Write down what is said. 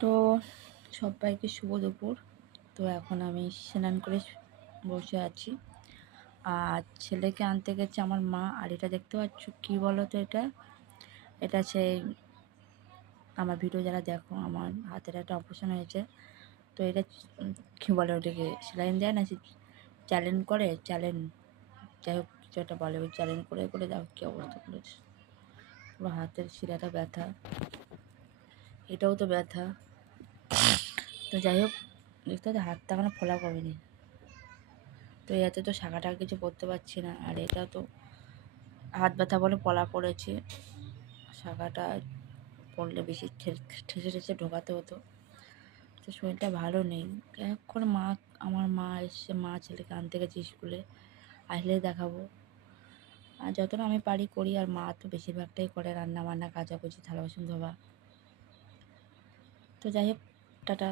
তো সবাইকে শুভ দুপুর। তো এখন আমি স্নান করে বসে আছি, আর ছেলেকে আনতে গেছে আমার মা। আর এটা দেখতে পাচ্ছ কি বলো তো, এটা সেই আমার ভিডিও যারা দেখো, আমার হাতের একটা অপারেশন হয়েছে। তো এটা কী বলে, ওটাকে স্যালাইন দেয় না, সে চ্যালেঞ্জ করে, যাই হোক কিছু একটা বলে, ওই চ্যালেঞ্জ করে করে দেখো কী অবস্থা করেছে। পুরো হাতের শিরাটা ব্যথা, এটাও তো ব্যথা। তো যাই হোক, দেখতে হচ্ছে হাতটা এখনো ফোলা কমেনি। তো এতে তো শাখাটা কিছু করতে পারছি না, আর এটা তো হাত ব্যথা বলে পলা পড়েছে। শাখাটা পড়লে বেশি ঠেসে ঠেসে ঢোকাতে হতো। তো শরীরটা ভালো নেই। এখন আমার মা এসে, মা ছেলেকে আনতে গেছে স্কুলে, আসলে দেখাবো। আর যতটা আমি পারি করি, আর মা তো বেশিরভাগটাই করে, রান্না বান্না, কাচাকুচি, থালা বাসন ধোয়া। তো যাই হোক, টাটা।